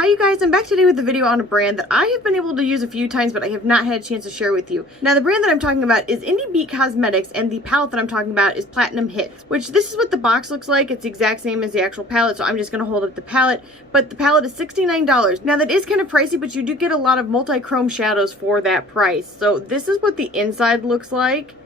Hi you guys, I'm back today with a video on a brand that I have been able to use a few times but I have not had a chance to share with you. Now the brand that I'm talking about is Indi Cosmetics, and the palette that I'm talking about is Platinum Hits, which this is what the box looks like. It's the exact same as the actual palette, so I'm just going to hold up the palette, but the palette is $69. Now that is kind of pricey, but you do get a lot of multi-chrome shadows for that price. So this is what the inside looks like.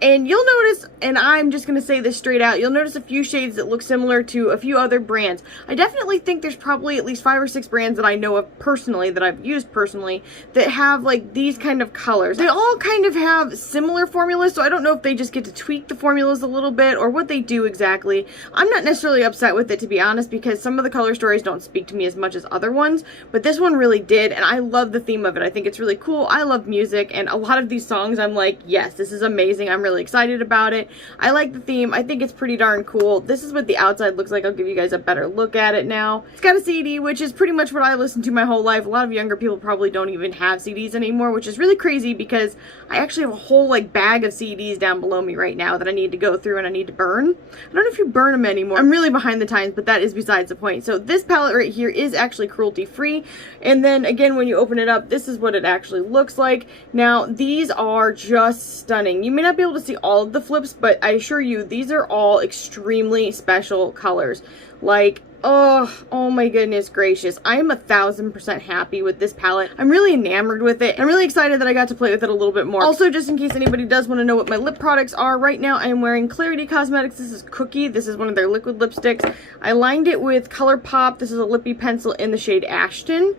And you'll notice, and I'm just going to say this straight out, you'll notice a few shades that look similar to a few other brands. I definitely think there's probably at least 5 or 6 brands that I know of personally, that I've used personally, that have like these kind of colors. They all kind of have similar formulas, so I don't know if they just get to tweak the formulas a little bit or what they do exactly. I'm not necessarily upset with it, to be honest, because some of the color stories don't speak to me as much as other ones, but this one really did, and I love the theme of it. I think it's really cool. I love music, and a lot of these songs I'm like, yes, this is amazing. I'm really excited about it. I like the theme. I think it's pretty darn cool. This is what the outside looks like. I'll give you guys a better look at it now. It's got a CD, which is pretty much what I listened to my whole life. A lot of younger people probably don't even have CDs anymore, which is really crazy because I actually have a whole like bag of CDs down below me right now that I need to go through and I need to burn. I don't know if you burn them anymore. I'm really behind the times, but that is besides the point. So this palette right here is actually cruelty free. And then again, when you open it up, this is what it actually looks like. Now, these are just stunning. You may not be able to see all of the flips, but I assure you these are all extremely special colors. Like, oh my goodness gracious, I am 1000% happy with this palette. I'm really enamored with it. I'm really excited that I got to play with it a little bit more. Also, just in case anybody does want to know what my lip products are, right now I am wearing Clarity Cosmetics. This is Cookie. This is one of their liquid lipsticks. I lined it with ColourPop. This is a lippy pencil in the shade Ashton.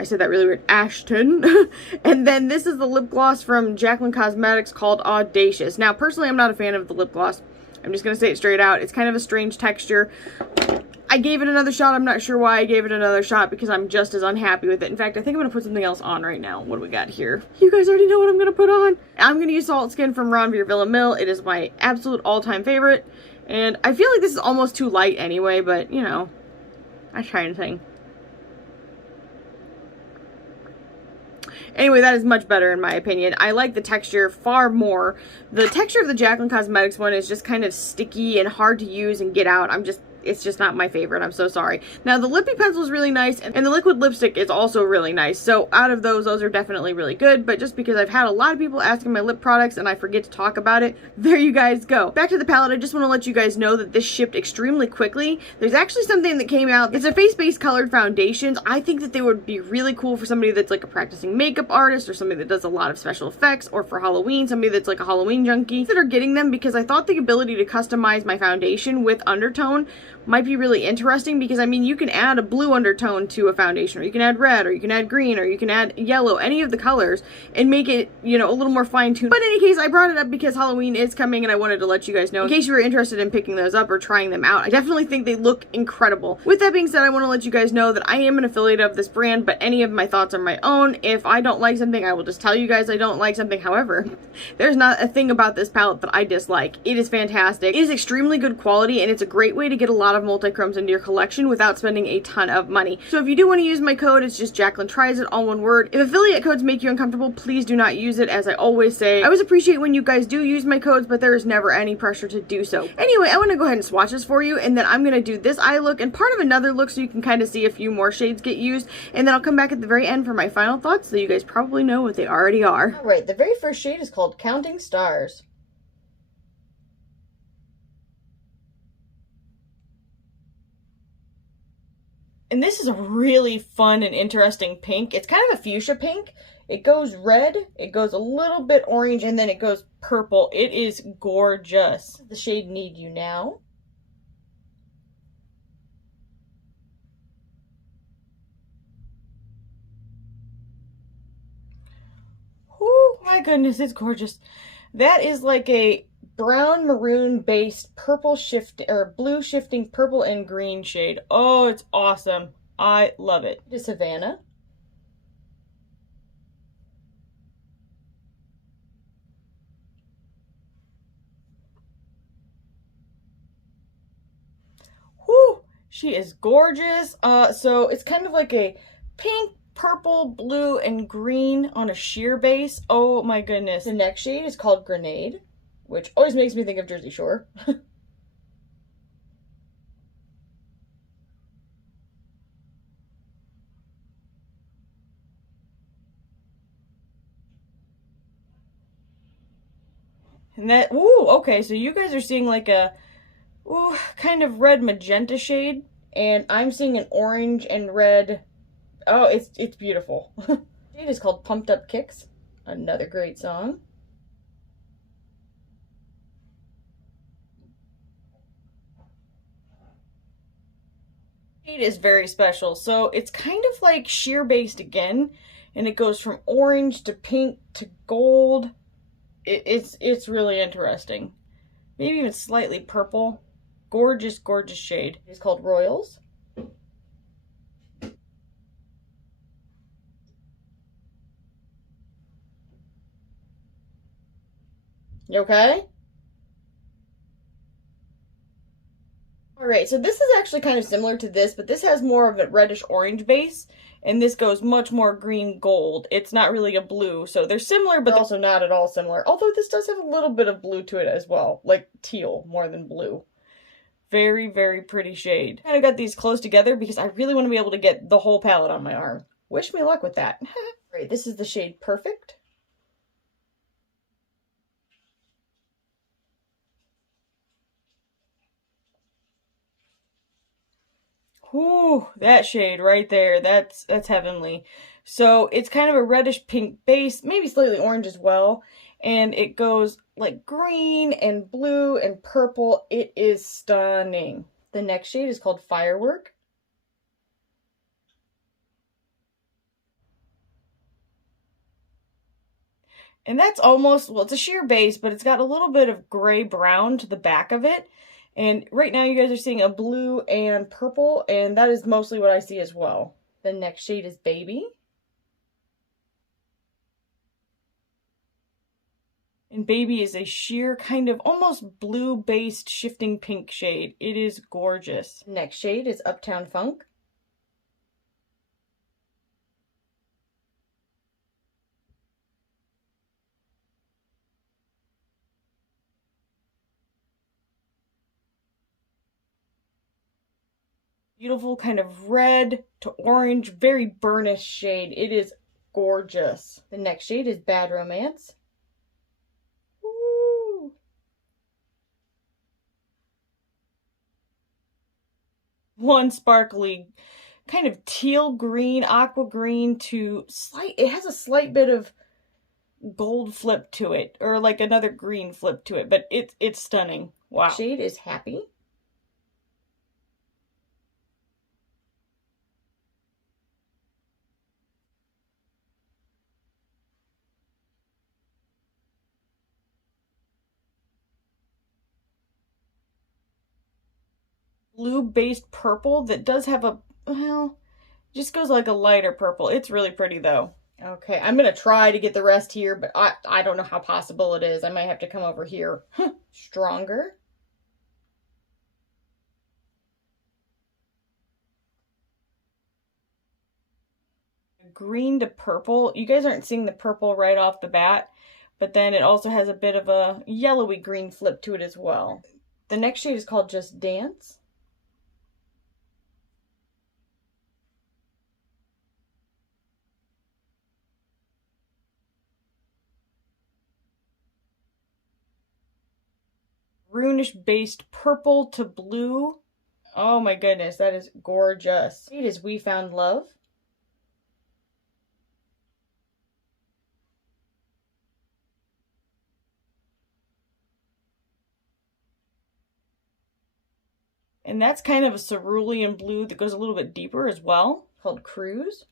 I said that really weird, Ashton. And then this is the lip gloss from Jaclyn Cosmetics called Audacious. Now, personally, I'm not a fan of the lip gloss. I'm just going to say it straight out. It's kind of a strange texture. I gave it another shot. I'm not sure why I gave it another shot because I'm just as unhappy with it. In fact, I think I'm going to put something else on right now. What do we got here? You guys already know what I'm going to put on. I'm going to use Salt Skin from Ronvier Villamil. It is my absolute all-time favorite. And I feel like this is almost too light anyway, but, you know, I try anything. Anyway, that is much better in my opinion. I like the texture far more. The texture of the Jaclyn Cosmetics one is just kind of sticky and hard to use and get out. It's just not my favorite. I'm so sorry. Now, the lippy pencil is really nice, and the liquid lipstick is also really nice. So out of those are definitely really good, but just because I've had a lot of people asking my lip products and I forget to talk about it, there you guys go. Back to the palette, I just want to let you guys know that this shipped extremely quickly. There's actually something that came out. It's a face-based colored foundations. I think that they would be really cool for somebody that's like a practicing makeup artist or somebody that does a lot of special effects, or for Halloween, somebody that's like a Halloween junkie. That are getting them because I thought the ability to customize my foundation with undertone might be really interesting, because I mean, you can add a blue undertone to a foundation, or you can add red, or you can add green, or you can add yellow, any of the colors, and make it, you know, a little more fine-tuned. But in any case, I brought it up because Halloween is coming and I wanted to let you guys know in case you were interested in picking those up or trying them out. I definitely think they look incredible. With that being said, I want to let you guys know that I am an affiliate of this brand, but any of my thoughts are my own. If I don't like something, I will just tell you guys I don't like something. However, there's not a thing about this palette that I dislike. It is fantastic. It is extremely good quality, and it's a great way to get a lot of multi-chromes into your collection without spending a ton of money. So if you do want to use my code, it's just Jaclyntriesit, all one word. If affiliate codes make you uncomfortable, please do not use it. As I always say, I always appreciate when you guys do use my codes, but there is never any pressure to do so. Anyway, I want to go ahead and swatch this for you, and then I'm going to do this eye look and part of another look so you can kind of see a few more shades get used, and then I'll come back at the very end for my final thoughts so you guys probably know what they already are. Alright, the very first shade is called Counting Stars. And this is a really fun and interesting pink. It's kind of a fuchsia pink. It goes red, it goes a little bit orange, and then it goes purple. It is gorgeous. The shade Need You Now. Oh my goodness, it's gorgeous. That is like a brown maroon based purple shift or blue shifting purple and green shade. Oh, it's awesome. I love it. To Savannah. Whoo, she is gorgeous. So it's kind of like a pink, purple, blue, and green on a sheer base. Oh my goodness. The next shade is called Grenade, which always makes me think of Jersey Shore. And that, ooh, okay, so you guys are seeing like a, ooh, kind of red magenta shade, and I'm seeing an orange and red. Oh, it's beautiful. It is called Pumped Up Kicks. Another great song. Shade is very special. So it's kind of like sheer based again, and it goes from orange to pink to gold. It's really interesting. Maybe even slightly purple. Gorgeous, gorgeous shade. It's called Royals. You okay? Alright, so this is actually kind of similar to this, but this has more of a reddish orange base, and this goes much more green gold. It's not really a blue, so they're similar, but also not at all similar. Although this does have a little bit of blue to it as well, like teal more than blue. Very, very pretty shade. Kind of got these close together because I really want to be able to get the whole palette on my arm. Wish me luck with that. Right, this is the shade Perfect. Whew, that shade right there, that's heavenly. So it's kind of a reddish pink base, maybe slightly orange as well, and it goes like green and blue and purple. It is stunning. The next shade is called Firework. And that's almost, well, it's a sheer base, but it's got a little bit of gray brown to the back of it. And right now you guys are seeing a blue and purple, and that is mostly what I see as well. The next shade is Baby. And Baby is a sheer kind of almost blue-based shifting pink shade. It is gorgeous. Next shade is Uptown Funk. Beautiful kind of red to orange, very burnished shade. It is gorgeous. The next shade is Bad Romance. Woo! One sparkly kind of teal green, aqua green to slight, it has a slight bit of gold flip to it, or like another green flip to it, but it's stunning. Wow. Shade is Happy. Blue-based purple that does have a, well, just goes like a lighter purple. It's really pretty though. Okay, I'm gonna try to get the rest here, but I don't know how possible it is. I might have to come over here. Stronger. Green to purple. You guys aren't seeing the purple right off the bat, but then it also has a bit of a yellowy green flip to it as well. The next shade is called Just Dance. Brownish based purple to blue. Oh my goodness, that is gorgeous. It is We Found Love. And that's kind of a cerulean blue that goes a little bit deeper as well, called Cruise.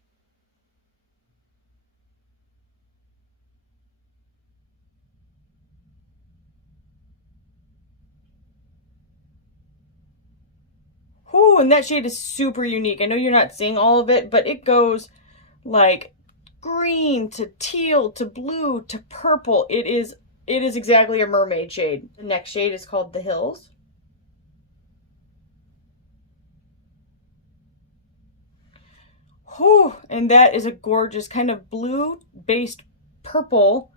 Whew, and that shade is super unique. I know you're not seeing all of it, but it goes like green to teal to blue to purple. It is exactly a mermaid shade. The next shade is called The Hills. Whew, and that is a gorgeous kind of blue-based purple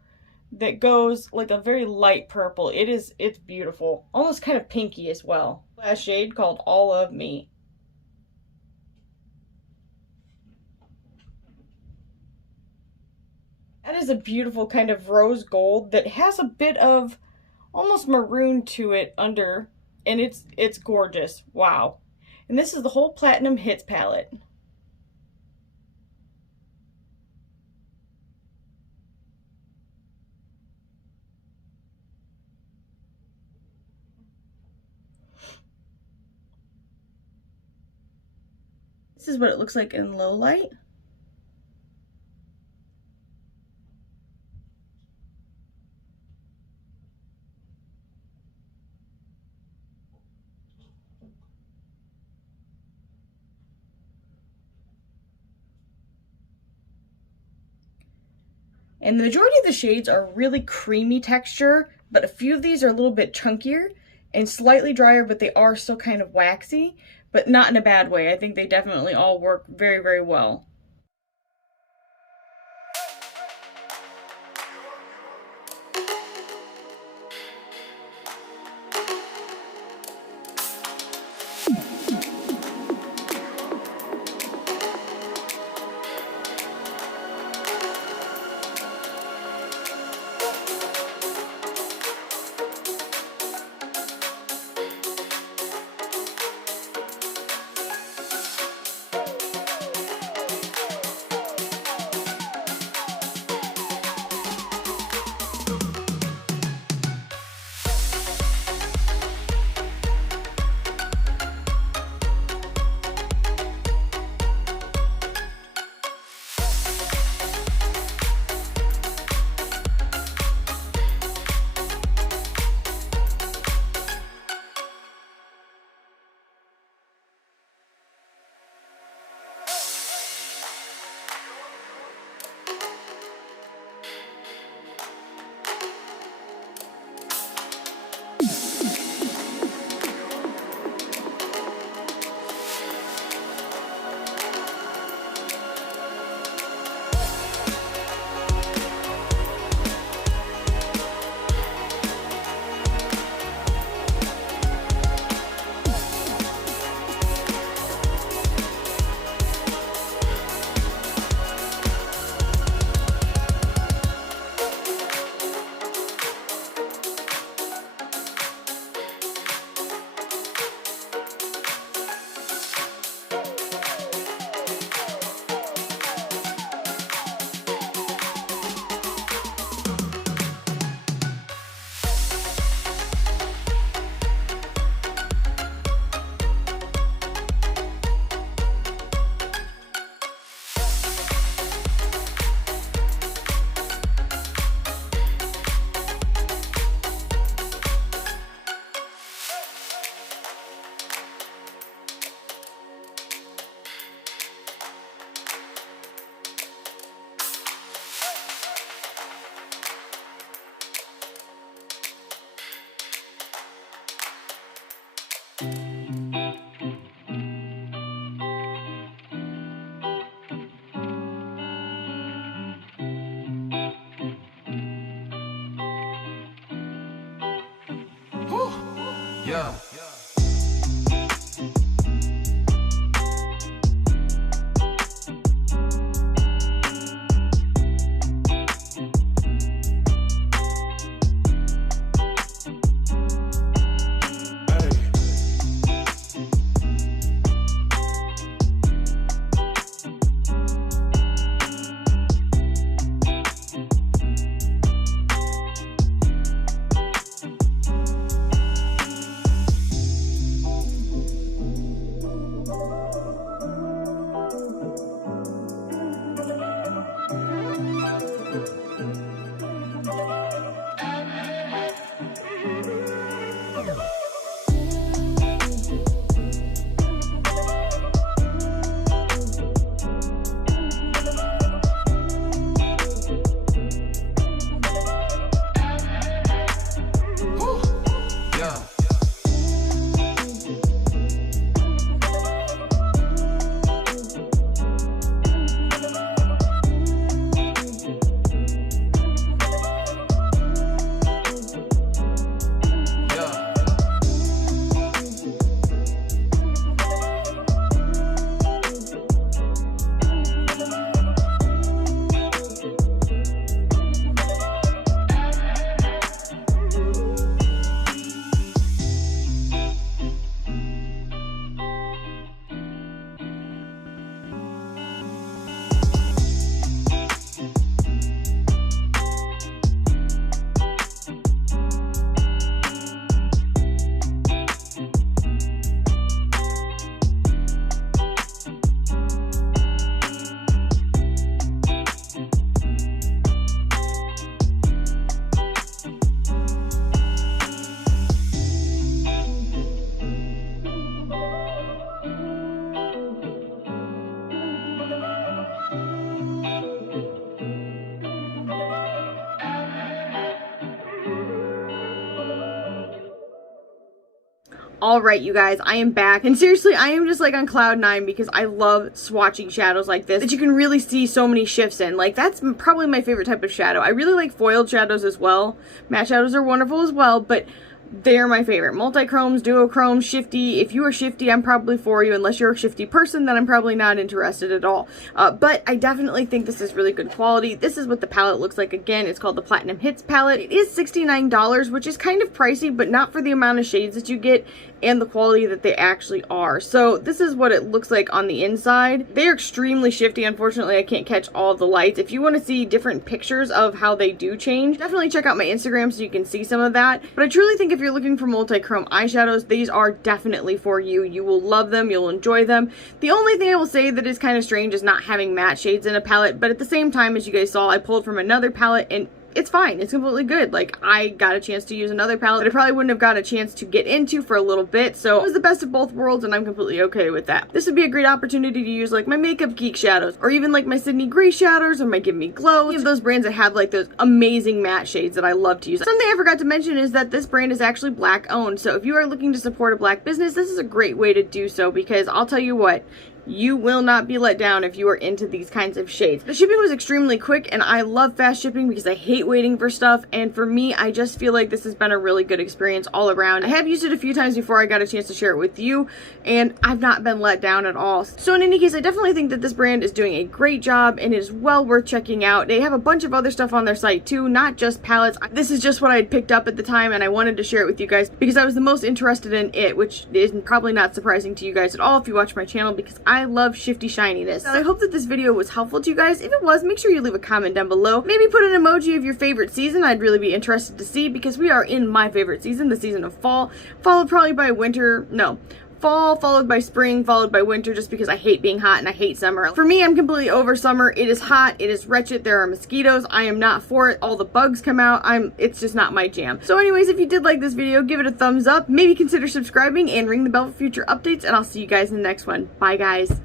that goes like a very light purple. It's beautiful. Almost kind of pinky as well. Last shade called All of Me. That is a beautiful kind of rose gold that has a bit of almost maroon to it under, and it's gorgeous. Wow. And this is the whole Platinum Hits palette. This is what it looks like in low light. And the majority of the shades are really creamy texture, but a few of these are a little bit chunkier and slightly drier, but they are still kind of waxy, but not in a bad way. I think they definitely all work very, very well. Yeah. Alright, you guys, I am back, and seriously, I am just like on cloud 9 because I love swatching shadows like this that you can really see so many shifts in. Like, that's probably my favorite type of shadow. I really like foiled shadows as well. Matte shadows are wonderful as well, but they're my favorite. Multi-chromes, duochromes, shifty. If you are shifty, I'm probably for you. Unless you're a shifty person, then I'm probably not interested at all. But I definitely think this is really good quality. This is what the palette looks like. Again, it's called the Platinum Hits palette. It is $69, which is kind of pricey, but not for the amount of shades that you get and the quality that they actually are. So this is what it looks like on the inside. They're extremely shifty. Unfortunately, I can't catch all of the lights. If you want to see different pictures of how they do change, definitely check out my Instagram so you can see some of that. But I truly think if you're looking for multi-chrome eyeshadows, these are definitely for you. You will love them. You'll enjoy them. The only thing I will say that is kind of strange is not having matte shades in a palette, but at the same time, as you guys saw, I pulled from another palette and it's fine. It's completely good. Like, I got a chance to use another palette that I probably wouldn't have got a chance to get into for a little bit, so it was the best of both worlds, and I'm completely okay with that. This would be a great opportunity to use, like, my Makeup Geek shadows, or even, like, my Sydney Grace shadows, or my Give Me Glow. Any of those brands that have, like, those amazing matte shades that I love to use. Something I forgot to mention is that this brand is actually Black owned, so if you are looking to support a Black business, this is a great way to do so, because I'll tell you what, you will not be let down if you are into these kinds of shades. The shipping was extremely quick, and I love fast shipping because I hate waiting for stuff, and for me, I just feel like this has been a really good experience all around. I have used it a few times before I got a chance to share it with you, and I've not been let down at all. So in any case, I definitely think that this brand is doing a great job, and it is well worth checking out. They have a bunch of other stuff on their site too, not just palettes. This is just what I had picked up at the time, and I wanted to share it with you guys because I was the most interested in it, which is probably not surprising to you guys at all if you watch my channel, because I love shifty shininess. I hope that this video was helpful to you guys. If it was, make sure you leave a comment down below. Maybe put an emoji of your favorite season. I'd really be interested to see, because we are in my favorite season, the season of fall, followed probably by winter. No. Fall, followed by spring, followed by winter, just because I hate being hot and I hate summer. For me, I'm completely over summer. It is hot, it is wretched, there are mosquitoes, I am not for it, all the bugs come out, it's just not my jam. So anyways, if you did like this video, give it a thumbs up, maybe consider subscribing and ring the bell for future updates, and I'll see you guys in the next one. Bye guys.